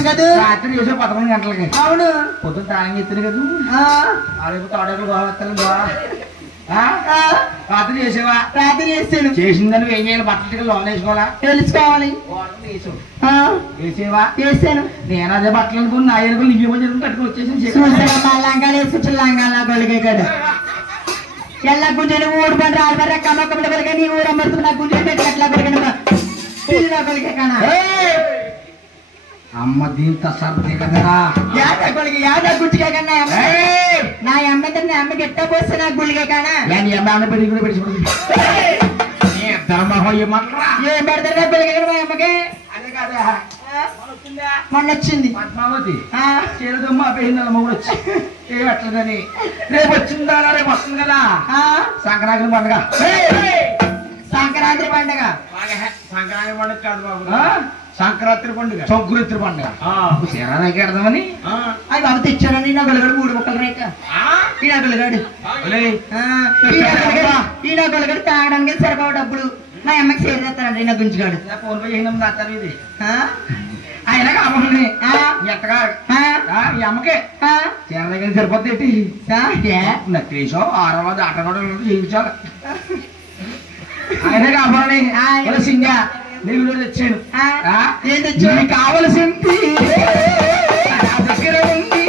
చేశాను కదా రాత్రి చేసే 11 గంటలకి. అవును పొద్దున్న తాళం ఎత్తాను కదా రేపు తోటలు బాగా రాత్రి చేసేవా రాత్రి చేశాను చేసిందని ఏం చేయాలి బట్టలు లోన్ వేసుకోవాలా తెలుసుకోవాలి వేసేవా చేశాను నేను అదే బట్టలు అనుకుని నా ఎనుకలు నీ జరుగుతుంది కట్టుకుని వచ్చేసి లంగాలు వేసి లంగాల గొలిగే కదా ಎಲ್ಲ ಗುಂಜನೆ ಓಡ್ ಬಂದ್ರೆ ಆಳ್ಬಾರ ಕಮ್ಮ ಕಮ್ಮಿ ಬರಗ ನೀವು ಊರ ಮರ್ತು ನಾ ಗುಂಜೆ ಬೆಟ್ಟ ಕಟ್ಲ ಬರಗ ಕೊಳಿಗೆ ಕಾಣ ಅಮ್ಮ ದೀಂತ ಸಾಧ್ಯ ಕದರಾ ಯಾದ ಕೊಳಿಗೆ ಯಾದ ಗುಂಜಿಗೆ ಕಣ್ಣ ನಾ ಅಮ್ಮ ತನ್ನ ಅಮ್ಮಗೆ ಎಟ್ಟ ಬೋಸ ನಾ ಗುಳಿಗೆ ಕಾಣ ಯಾನಿ ಅಮ್ಮ ಬೆಡಿ ಕೂಡ ಬೆಡಿಸ್ಬಿಡ್ತೀನಿ ಏ ಧರ್ಮ ಹೋಯಿ ಮಾಡ್ರ ಏನ್ ಮಾಡ್ತಾರೆ ಬೆಳಿಗ್ಗೆ ಕಣ ಅಮ್ಮಗೆ ಅದೇ ಕಾದ మొన్న వచ్చింది పద్మావతి చేరుదమ్మా పోయిందన్న మొగుడు వచ్చి ఏ అట్లదని రేపు వచ్చిందా రేపు వస్తుంది కదా సంక్రాంతి పండుగ సంక్రాంతి పండుగ సంక్రాంతి పండుగ కాదు బాబు సంక్రాంతి పండుగ సంక్రాంతి పండుగ చీర రేకెడదామని అది బాబు తెచ్చానని నా గొలగడు 3 ముక్కలు రేక ఈ నా గొలగడు ఈ నా గొలగడు తాగడానికి సరిపోవు డబ్బులు మా అమ్మకి చీర తెస్తానండి నా గుంజిగాడు ఫోన్ పే చేసినాం దాతారు ఇది ఆయన కావాలి ఎట్టగా ఈ అమ్మకే చీర దగ్గర సరిపోద్ది నక్లీసో 6 ఆట కూడా చేయించాలి ఆయన కావాలి సింగా నీళ్ళు తెచ్చాను ఏం తెచ్చాను కావలసింది దగ్గర ఉంది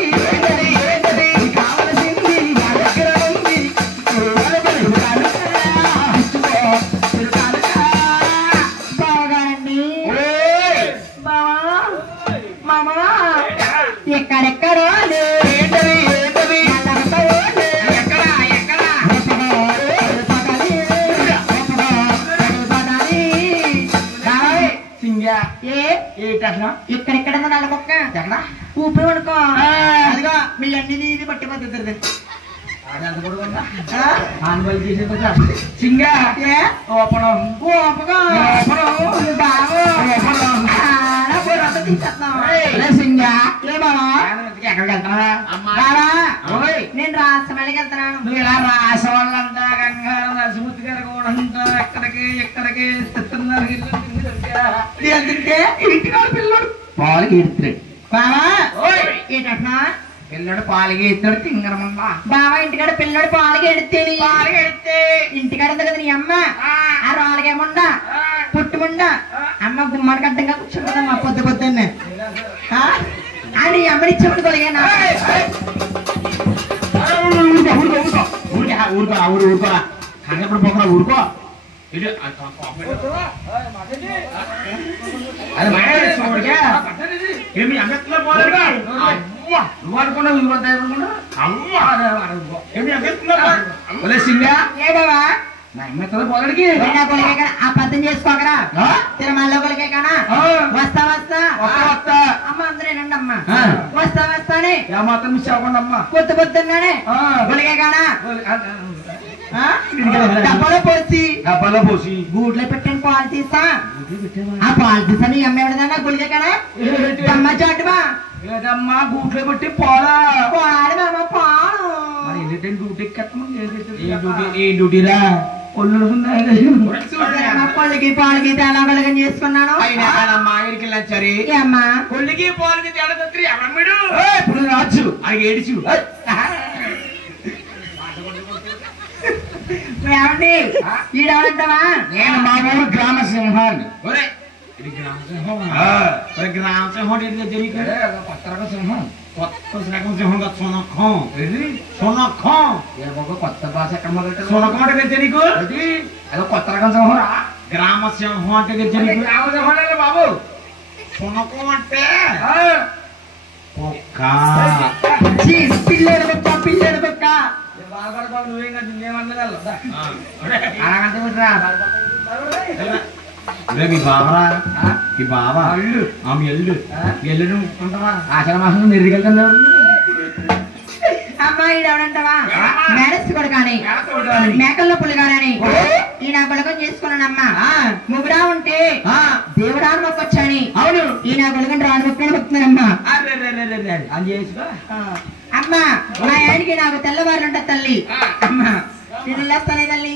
కావలసింది దగ్గర ఉంది ఎక్కడెక్కడో ఇక్కడెక్కడ నల్లకొక్క ఎక్కడ ఊపి పడుకో అదిగా మీ అన్ని ఇది పట్టి పద్ధతి సింగా ఓపనం సింగా ఎక్కడికి వెళ్తున్నా నేను రాసమల్లికి వెళ్తున్నాను నువ్వు ఇలా రాస వాళ్ళంతా గంగారు నరసింహూర్తి గారు కూడా అంటారు ఎక్కడికి ఎక్కడికి ఎందుకంటే ఇంటికాడ పిల్లడు పాలకి ఎడుతున్నాడు బావా ఏంటంటున్నా పిల్లడు పాలకి ఎత్తాడు తింగరమన్నా బావా ఇంటికాడ పిల్లడు పాలకి ఎడితేని ఇంటికాడ ఉంది కదా నీ అమ్మ ఆ రాళ్ళకేముండా పుట్టుముండా అమ్మ గుమ్మడికి అడ్డంగా కూర్చుంటుందమ్మా పొద్దు పొద్దున్నే అని అమ్మనిచ్చేప్పుడు కొలిగానా ఊరుకో కన్నప్పుడు పోకరా ఊరుకో ఏమి అంగట్లో పోలేదా నువ్వు అనుకున్నావు సింగా ఏ బావా నా అమ్మతో పోలడికి ఆ పద్ధం చేసుకోకరా తిరుమలలో కొలికే కానా వస్తా వస్తా వస్తా అమ్మ అందరేనండి అమ్మ వస్తా వస్తానే మాత్రం మిస్ అవ్వకుండా అమ్మ పొద్దు పొద్దున్నానే కొలికే కానా డబ్బాలో పోసి గూట్లో పెట్టిన పాలు తీసా ఆ పాలు తీసా నీ అమ్మ ఎవడదన్నా గులికే కానా అమ్మ చాటుమా ఏదమ్మా గూట్లో పెట్టి పోలా పాడు అమ్మ పాడు డ్యూటీరా కొల్లికి పాలకి తేడా కొలగని చేసుకున్నాను అమ్మా కొల్లికి పాలకి తేడా ఇప్పుడు రాజు అది ఏడిచు ఏమండి ఈడవడంటావా నేను మా ఊరు గ్రామ సింహాన్ని గ్రామ సింహం కొత్త రకం సింహం కొత్త రకం సింహం కొత్త భాష ఎక్కడ మొదలు సునకం అంటే తెలిసే నీకు అదో కొత్త రకం సింహం రా గ్రామ సింహం అంటే తెలిసే నీకు గ్రామ సింహం బాబు సునకం అంటే పిల్లల బొక్క పిల్లల బొక్క మీ బాబరా ఈ బాబా ఆమె ఎల్లు ఎల్లుడు ఆషాఢమాసం నెరికెళ్తున్నాడు అమ్మాయి ఎవడంటావా మేడస్ కూడా కానీ మేకల్లో పులి కానని ఈ నా కొలకం చేసుకున్నానమ్మా ముగుడా ఉంటే దేవుడాను మొక్కొచ్చాని అవును ఈ నా కొలకం రాను మొక్కని మొక్కుతున్నానమ్మా అమ్మా మా ఆయనకి నాకు తెల్లవారుంట తల్లి అమ్మా నేను వెళ్ళేస్తానే తల్లి